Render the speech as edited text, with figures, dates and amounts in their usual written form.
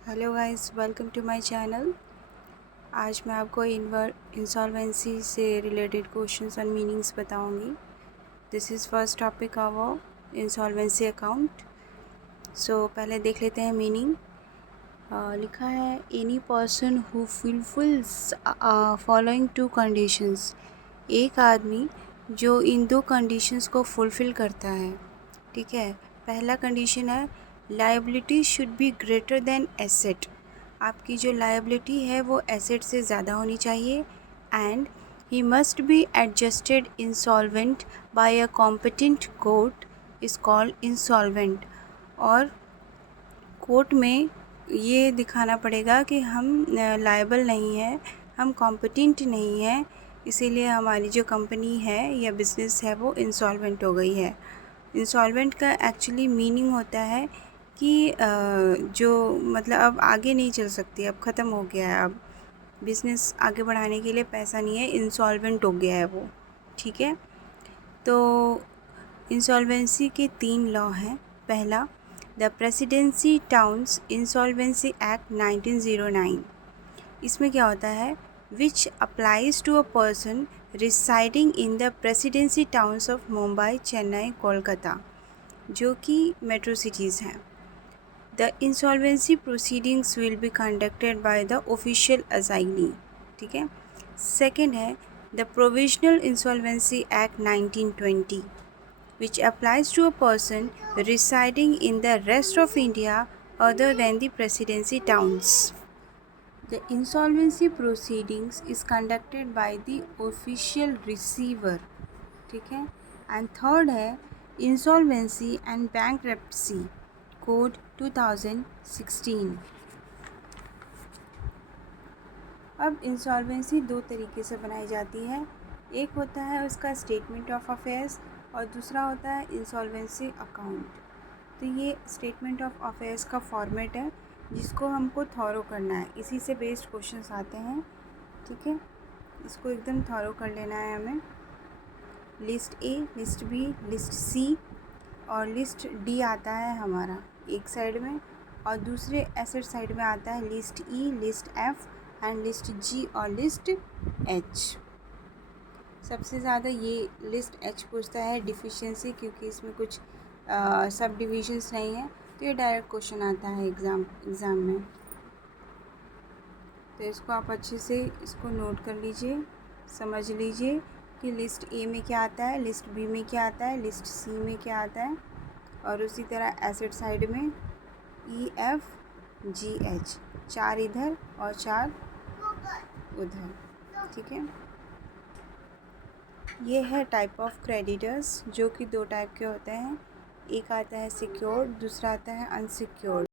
Hello guys, welcome to my channel. आज मैं आपको इंसॉल्वेंसी से रिलेटेड क्वेश्चंस एंड मीनिंग्स बताऊंगी। This is first topic of insolvency account. So पहले देख लेते हैं मीनिंग। लिखा है any person who fulfils following two conditions. एक आदमी जो इन दो कंडीशंस को फुलफ़िल करता है। ठीक है, पहला कंडीशन है liability should be greater than asset. आपकी जो लायबिलिटी है वो एसेट से ज़्यादा होनी चाहिए। And he must be adjusted insolvent by a competent court is called insolvent. और कोर्ट में ये दिखाना पड़ेगा कि हम लायबल नहीं है, हम कॉम्पिटेंट नहीं है, इसीलिए हमारी जो कंपनी है या बिज़नेस है वो इंसॉल्वेंट हो गई है। इंसॉल्वेंट का एक्चुअली मीनिंग होता है कि जो मतलब अब आगे नहीं चल सकती, अब ख़त्म हो गया है, अब बिज़नेस आगे बढ़ाने के लिए पैसा नहीं है, इंसॉल्वेंट हो गया है वो। ठीक है, तो इंसॉल्वेंसी के 3 लॉ हैं। पहला, the presidency towns insolvency act 1909। इसमें क्या होता है, which applies to a person residing in the presidency towns of Mumbai, Chennai, Kolkata, जो कि मेट्रो सिटीज़ हैं। The insolvency proceedings will be conducted by the official assignee. ठीक है। सेकेंड है the provisional insolvency act 1920, which applies to a person residing in the rest of India other than the presidency towns. The insolvency proceedings is conducted by the official receiver. ठीक है। And third है insolvency and bankruptcy code 2016। अब insolvency दो तरीके से बनाई जाती है। एक होता है उसका स्टेटमेंट ऑफ अफेयर्स और दूसरा होता है इंसॉल्वेंसी अकाउंट। तो ये स्टेटमेंट ऑफ अफेयर्स का फॉर्मेट है जिसको हमको थॉरो करना है, इसी से बेस्ड क्वेश्चंस आते हैं। ठीक है, इसको एकदम थॉरो कर लेना है हमें। List A, list B, list C और लिस्ट डी आता है हमारा एक साइड में, और दूसरे एसेट साइड में आता है list E, list F and list G और लिस्ट एच। सबसे ज़्यादा ये लिस्ट एच पूछता है डिफिशिएंसी, क्योंकि इसमें कुछ सब डिविजन्स नहीं है, तो ये डायरेक्ट क्वेश्चन आता है एग्ज़ाम में। तो इसको आप अच्छे से इसको नोट कर लीजिए, समझ लीजिए कि लिस्ट ए में क्या आता है, लिस्ट बी में क्या आता है, लिस्ट सी में क्या आता है, और उसी तरह एसेट साइड में ई, एफ, जी, एच, 4 इधर और 4 उधर। ठीक है, ये है टाइप ऑफ क्रेडिटर्स, जो कि 2 टाइप के होते हैं। एक आता है सिक्योर्ड, दूसरा आता है अनसिक्योर्ड।